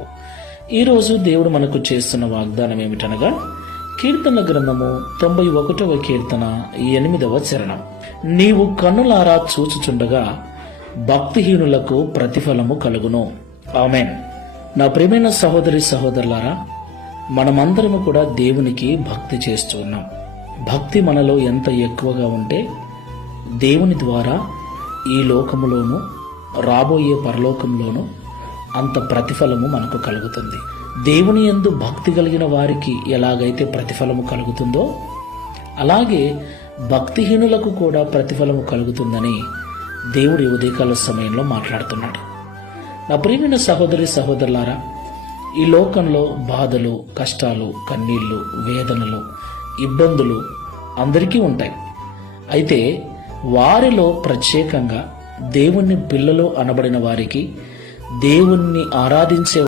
కొరకు. ఈరోజు దేవుడు మనకు చేస్తున్న వాగ్దానం ఏమిటనగా కీర్తన గ్రంథము 91వ కీర్తన 8వ చరణం. నీవు కన్నులారా చూచుచుండగా భక్తిహీనులకు ప్రతిఫలము కలుగును. ఆమేన్. నా ప్రియమైన సహోదరి సహోదరులారా, మనమందరము కూడా దేవునికి భక్తి చేస్తూ ఉన్నాం. భక్తి మనలో ఎంత ఎక్కువగా ఉంటే దేవుని ద్వారా ఈ లోకములోను రాబోయే పరలోకంలోను అంత ప్రతిఫలము మనకు కలుగుతుంది. దేవుని యందు భక్తి కలిగిన వారికి ఎలాగైతే ప్రతిఫలము కలుగుతుందో అలాగే భక్తిహీనులకు కూడా ప్రతిఫలము కలుగుతుందని దేవుడి ఉదయకాల సమయంలో మాట్లాడుతున్నాడు. నా ప్రియమైన సహోదరి సహోదరులారా, ఈ లోకంలో బాధలు, కష్టాలు, కన్నీళ్లు, వేదనలు, ఇబ్బందులు అందరికీ ఉంటాయి. అయితే వారిలో ప్రత్యేకంగా దేవుని పిల్లలు అనబడిన వారికి, దేవుణ్ణి ఆరాధించే